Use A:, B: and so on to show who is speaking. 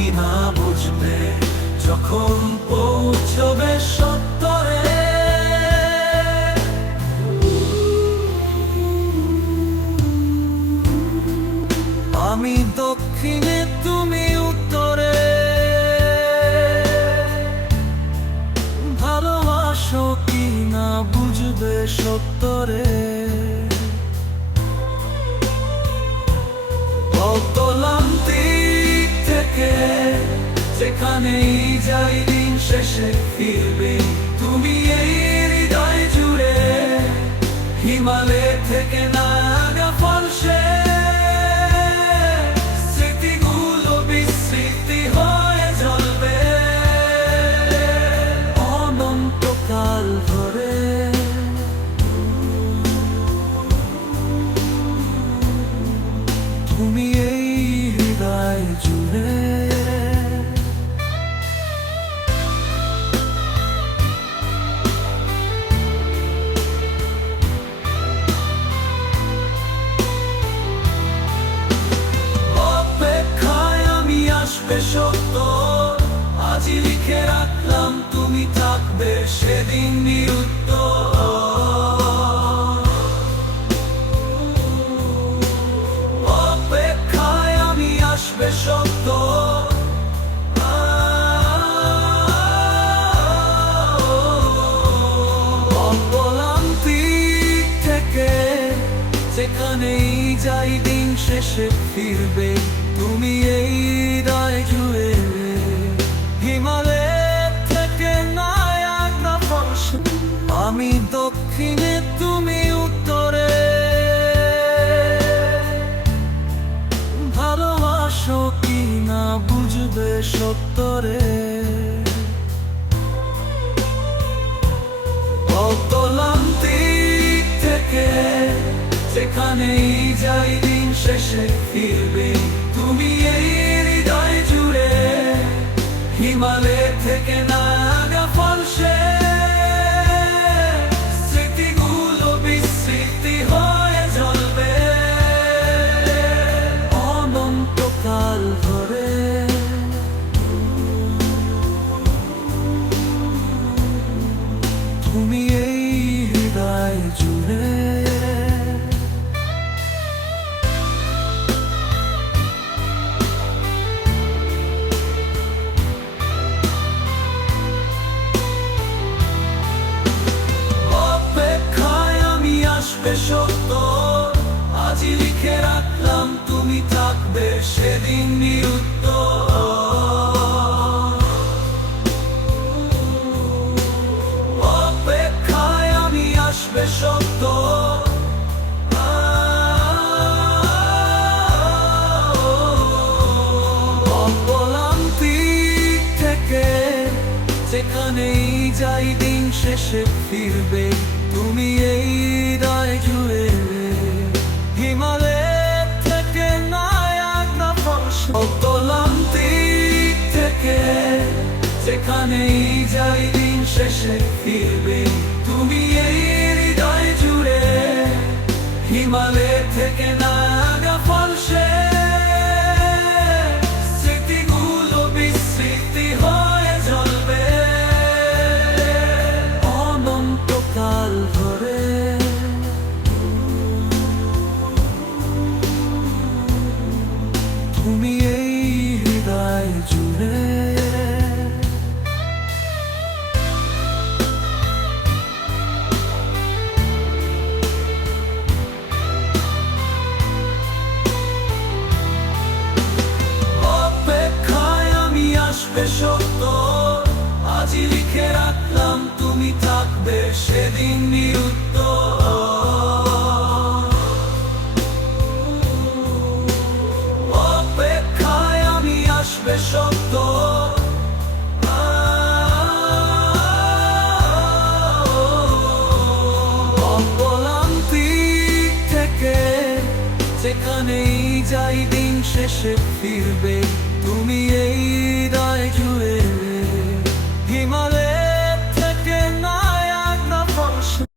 A: কিনা বুঝবে যখন পৌঁছবে সত্তরে। আমি দক্ষিণে তুমি উত্তরে। ভালোবাসো কিনা বুঝবে সত্তরে? যেখানেই যাই দিন শেষে ফিরবে। তুমি এই হৃদয় জুড়ে হিমালয় থেকে নাগা অনন্তকাল ধরে। তুমি এই হৃদয় জুড়ে আসবে সত্য, আজই লিখে রাখলাম, তুমি থাকবে সেদিন নিরুত্তর। অপেক্ষায় আমি আসবে সত্য। যেখানেই যাই দিন শেষে ফিরবে। দিন শেষে ফিরবে আসবে সত্য, আজই লিখে রাখলাম, তুমি থাকবে সেদিন নিরুত্তর অপেক্ষায় আমি আসবে সত্য। যেখানেই যাই, দিন শেষে ফিরবে। তুমি এই হৃদয় জুড়ে হিমালয়ের থেকে নায়াগ্রা ফলস থেকে যেখানেই যাই দিন শেষে ফিরবে। তুমি এই হৃদয় জুড়ে। সত্য আজই লিখে রাখলাম তুমি থাকবে সেদিন নিরুত্তর। যাই দিন শেষে ফিরবে তুমি এই হৃদয় জুড়ে